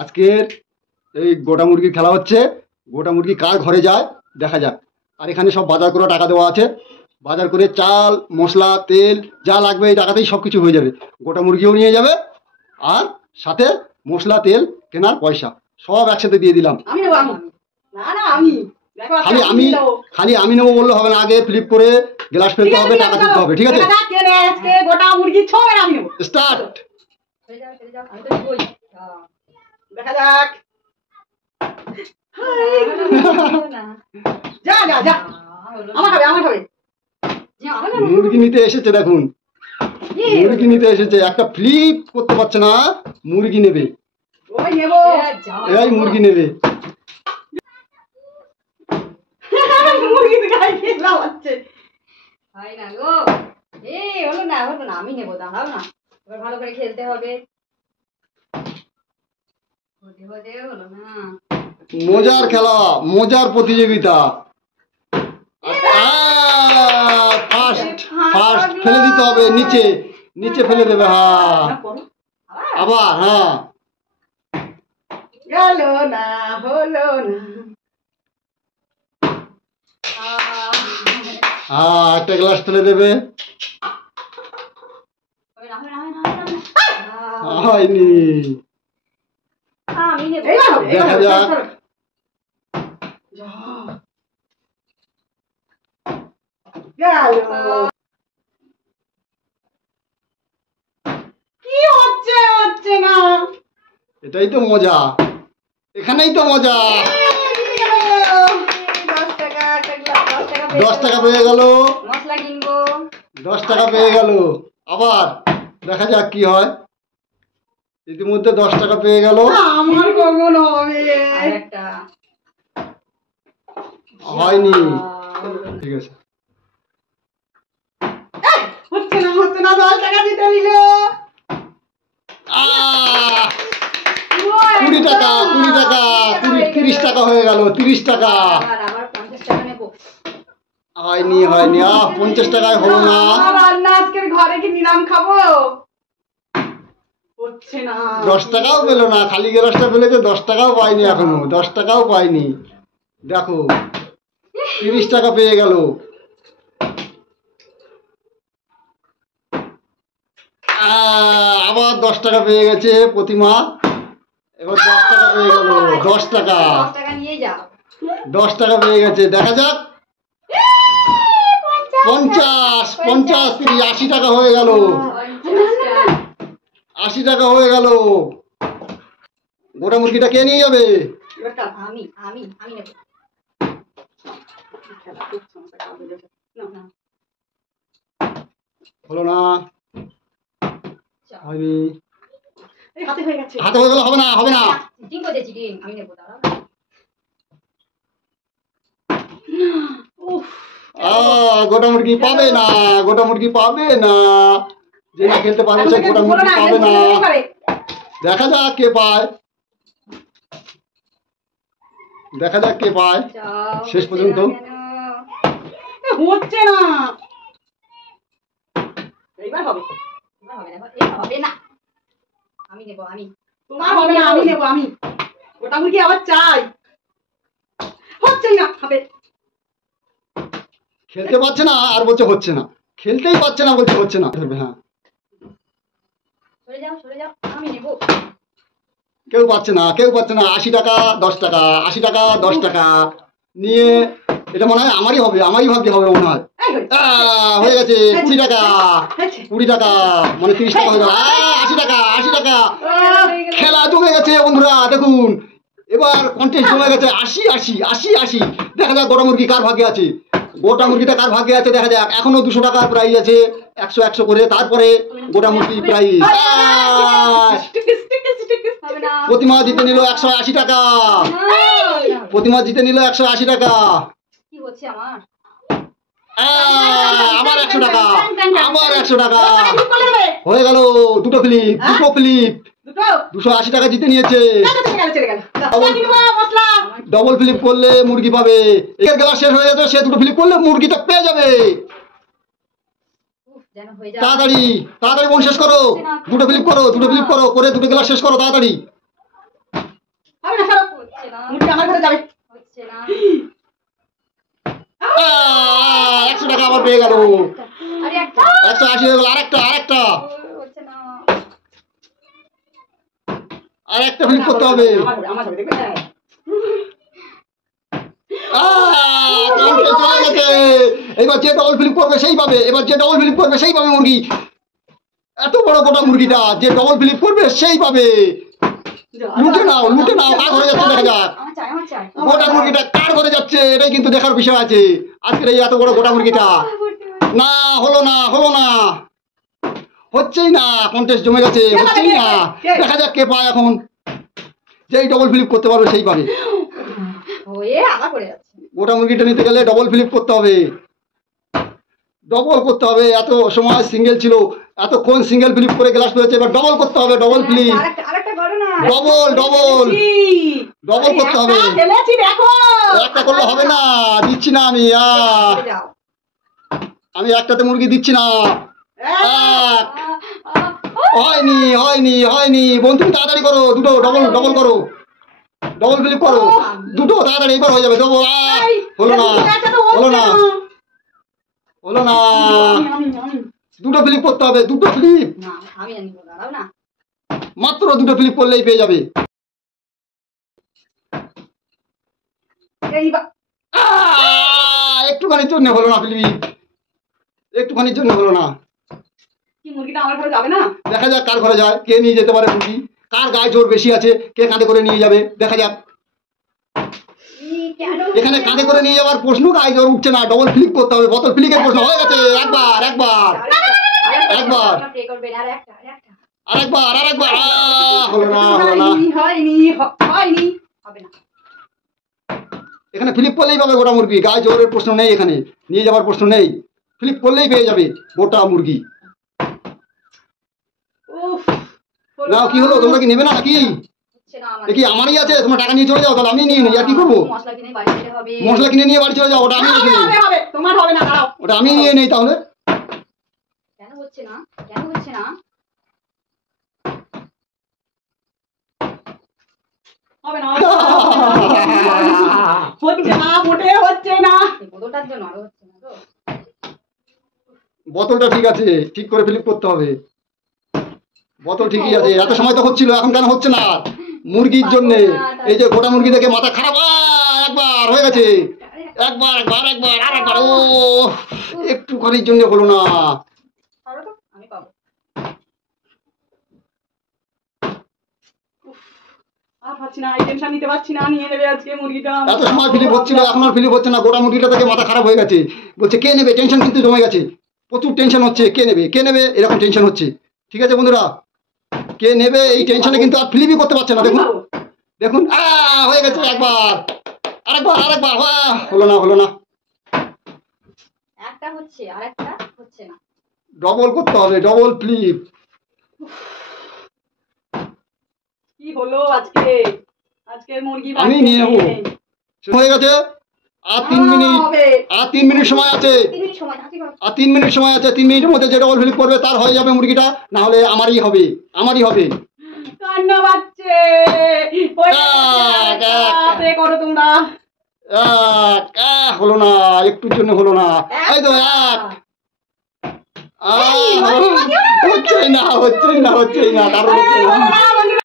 আজকের এই গোটা মুরগির খেলা হচ্ছে। গোটা মুরগি কার ঘরে যায় দেখা যাক। আর এখানে সব বাজার করে টাকা দেওয়া আছে। বাজার করে চাল মশলা তেল যা লাগবে এই টাকাতেই সব কিছু হয়ে যাবে। গোটা মুরগিও নিয়ে যাবে আর সাথে মশলা তেল কেনার পয়সা সব একসাথে দিয়ে দিলাম। খালি আমি নেবো বললে হবে না, আগে ফ্লিপ করে গ্লাস ফেলতে হবে, টাকা দিতে হবে। ঠিক আছে, স্টার্ট। দেখা যাক। মুরগি নিতে এসেছে, দেখুন মুরগি নিতে এসেছে। একটা ফ্লিপ করতে পারছে না, মুরগি নেবে। এই মুরগি নেবে। আমি নেবো, দাঁড়াও না, এবার ভালো করে খেলতে হবে। মজার খেলা, মজার প্রতিযোগিতা। ফার্স্ট ফার্স্ট ফেলে দিতে হবে, নিচে নিচে ফেলে দেবে। হ্যাঁ আবার, হ্যাঁ গেল না, হলো না। হ্যাঁ একটা গ্লাস ফেলে দেবে। হয়নি, দেখা যাক। কি হচ্ছে, হচ্ছে না। এটাই তো মজা, এখানেই তো মজা। 10 টাকা পেয়ে গেল, মশলা কিনবো। 10 টাকা পেয়ে গেল। আবার দেখা যাক কি হয়। ইতিমধ্যে 10 টাকা পেয়ে গেল। আমার কখন হবে? হয়নি, ঠিক আছে। হচ্ছে না, হচ্ছে না। 10 টাকা দিতে দিল। 20 টাকা, 20 টাকা, 30 টাকা হয়ে গেল। 30 টাকা। আবার 50 টাকা নেবো। হয়নি, হয়নি। 50 টাকায় হলো না। রান্না আজকের ঘরে কি নিরাম খাবো? হচ্ছে না। 10 টাকাও পেল না, খালি গ্লাসটা ফেলেছে। 10 টাকাও পাইনি এখনো, 10 টাকাও পাইনি। দেখো 30 টাকা পেয়ে গেল। আবার 10 টাকা পেয়ে গেছে প্রতিমা। এবার 10 টাকা পেয়ে গেল। 10 টাকা, 10 টাকা নিয়ে যাও। 10 টাকা পেয়ে গেছে। দেখা যাক। 50, 50, 30, 80 টাকা হয়ে গেল। 80 টাকা হয়ে গেল। গোটা মুরগিটা কে নিয়ে যাবে? আমি আমি আমি নেব। হলো না, হয়নি। হাতে হয়ে গেছে। হাতে হয়ে গেল, হবে না, হবে না। চিটিং করে চিটিং, আমি নেব, দাঁড়াও। গোটা মুরগি পাবে না, গোটা মুরগি পাবে না। যে না খেলতে পারবে সে গোটা মুরগি পাবে না। দেখা যাক কে পায়, দেখা যাক কে পায় শেষ পর্যন্ত। হচ্ছে না। এইবার হবে, এবার হবে না, এবার হবে না। আমি নেব, আমি। তোমার হবে না, আমি নেব, আমি। গোটা মুরগি আবার চাই। হচ্ছে না, হবে। খেলতে পারছে না আর বলছে হচ্ছে না, খেলতেই পারছে না বলছে হচ্ছে না। হ্যাঁ সরে যাও, সরে যাও, আমি নেব। কেউ পাচ্ছে না, কেউ পাচ্ছে না। 80 টাকা, 10 টাকা, 80 টাকা, 10 টাকা নিয়ে এটা মনে হয় আমারই হবে, আমারই ভাগ্যে হবে মনে হয়। হয়ে গেছে 20 টাকা, 20 টাকা, মানে 30 টাকা হয়ে গেল। 80 টাকা, 80 টাকা। খেলা জমে গেছে বন্ধুরা, দেখুন এবার কন্টেস্ট জমে গেছে। 80, 80, 80, 80। দেখা যাক গোটা মুরগি কার ভাগ্যে আছে, গোটা মুরগিটা কার ভাগ্যে আছে দেখা যাক। এখনো 200 টাকার প্রাইজ আছে, 100 100 করে। তারপরে গোটা মুরগি প্রাইজ। প্রতিমা জিতে নিল 180 টাকা। প্রতিমা জিতে নিল 180 টাকা। কি হচ্ছে আমার? আবার 100 টাকা, আবার 100 টাকা হয়ে গেল। দুটো ফ্লিপ, দুটো ফ্লিপ। 280 টাকা জিতে নিয়েছে। ডবল ফ্লিপ করলে মুরগি পাবে। এর গেলা শেষ হয়ে যাবে, সে দুটো ফ্লিপ করলে মুরগিটা পেয়ে যাবে। তাড়াতাড়ি তাড়াতাড়ি বোন শেষ করো। দুটো ফ্লিপ করো, দুটো ফ্লিপ করো, করে দুটো গেলা শেষ করো তাড়াতাড়ি। হবে না, সরো। হচ্ছে না, মুরগি আমার ঘরে যাবে। হচ্ছে না। 100 টাকা আবার পেয়ে গেল। আরে একটা 180 হয়ে গেল। আরেকটা আরেকটা হচ্ছে না। আরেকটা ফ্লিপ করতে হবে। আমার ঘরে দেখবে। হ্যাঁ। কাউন্টে চলে গেছে। এবার যে ডবল ফ্লিপ করবে সেই পাবে। এবার যে ডবল ফ্লিপ করবে সেই পাবে মুরগি। এত বড় গোটা মুরগিটা যে ডবল ফ্লিপ করবে সেই পাবে। লুটে নাও কার ঘরে যাচ্ছে দেখা যাক। আমার চাই, আমার চাই। গোটা মুরগিটা কার ঘরে যাচ্ছে এটাই কিন্তু দেখার বিষয় আছে আজকের এই এত বড় গোটা মুরগিটা। না হলো না হচ্ছেই না। কন্টেস্ট জমে গেছে, হচ্ছেই না। দেখা যাক কে পায় এখন। যেই ডবল ফ্লিপ করতে পারবে সেই পাবে। হয়ে আবার পড়ে যাচ্ছে। গোটা মুরগিটা নিতে গেলে ডবল ফ্লিপ করতে হবে, ডবল করতে হবে। এত সময় সিঙ্গেল ছিল, এতক্ষণ সিঙ্গেল ফ্লিপ করে গ্লাস পেয়েছে। এবার ডবল করতে হবে, ডবল ফ্লিপ, আরেকটা করো না। ডবল করতে হবে। ফেলেছি দেখো। একটা করলে হবে না, দিচ্ছি না আমি। যাও। আমি একটাতে মুরগি দিচ্ছি না। এক। হয়নি বোন, তুমি তাড়াতাড়ি করো। দুটো ডবল করো, ডবল ফ্লিপ করো। দুটো তাড়াতাড়ি এবার হয়ে যাবে। ডবল। হলো না। দুটো ফ্লিপ করতে হবে, দুটো ফ্লিপ। না আমি আনবো, দাঁড়াও না। মাত্র দুটো ফ্লিপ করলেই পেয়ে যাবে। একটুখানির জন্য হলো না ফ্লিপ, একটুখানির জন্য হলো না। কি মুরগিটা আমার ঘরে যাবে না? দেখা যাক কার ঘরে যায়, কে নিয়ে যেতে পারে মুরগি, কার গায়ে জোর বেশি আছে, কে কাঁধে করে নিয়ে যাবে। দেখা যাক। এখানে কাঁধে করে নিয়ে যাওয়ার প্রশ্ন, গায়ে জোর উঠছে না। ডবল ফ্লিপ করতে হবে, বোতল ফ্লিপের প্রশ্ন হয়ে গেছে। একবার হলো না। হয়নি। হবে না। এখানে ফ্লিপ করলেই পাবে গোটা মুরগি। গায়ে জোরের প্রশ্ন নেই, এখানে নিয়ে যাওয়ার প্রশ্ন নেই। ফ্লিপ করলেই পেয়ে যাবে গোটা মুরগি। নাও, কি হলো? তোমরা কি নেবে না নাকি? দেখি আমারই আছে, তোমার টাকা নিয়ে চলে যাও। তাহলে আমি নিয়ে নিই, আর কি করবো? মশলা কিনে নিয়ে বাড়ি চলে যাও। ওটা আমি রেখে নিই। তোমার হবে না, দাঁড়াও। ওটা আমি নিয়ে নেই তাহলে। কেন হচ্ছে না? কেন হচ্ছে না? হবে না, হচ্ছে না, মোটে হচ্ছে না। এই বোতলটার জন্য আরো হচ্ছে না তো। বোতলটা ঠিক আছে, ঠিক করে ফ্লিপ করতে হবে। বোতল ঠিকই আছে, এত সময় তো হচ্ছিল, এখন কেন হচ্ছে না? মুরগির জন্য। এই যে গোটা মুরগি দেখে মাথা খারাপ। একবার হয়ে গেছে। একবার আর একবার। ও একটুখানির জন্য হলো না। আমি পাবো। আর পাচ্ছি না, টেনশন নিতে পারছি না। নিয়ে নেবে আজকে মুরগিটা। এত সময় ফ্লিপ হচ্ছিল, এখন আর ফ্লিপ হচ্ছে না। গোটা মুরগিটা থেকে মাথা খারাপ হয়ে গেছে। বলছে কে নেবে, টেনশন কিন্তু জমে গেছে। প্রচুর টেনশন হচ্ছে, কে নেবে এরকম টেনশন হচ্ছে। ঠিক আছে বন্ধুরা, কে নেবে এই টেনশনে কিন্তু আর ফ্লিপই করতে পারছে না। দেখুন হয়ে গেছে। আরেকবার হলো না। একটা হচ্ছে, আরেকটা হচ্ছে না। ডবল করতে হবে, ডবল ফ্লিপ। কি হলো আজকের মুরগি? আমি নিয়ে নেবো। হয়ে গেছে। আর 3 মিনিট সময় আছে। 3 মিনিট সময় আছে। 3 মিনিটের মধ্যে যে ডবল ফ্লিপ করবে তার হয়ে যাবে মুরগিটা। না হলে আমারই হবে। কান্না পাচ্ছে। করো তোমরা। হলো না, একটুর জন্য হলো না। এই তো হচ্ছেই না, কারণ হচ্ছে না।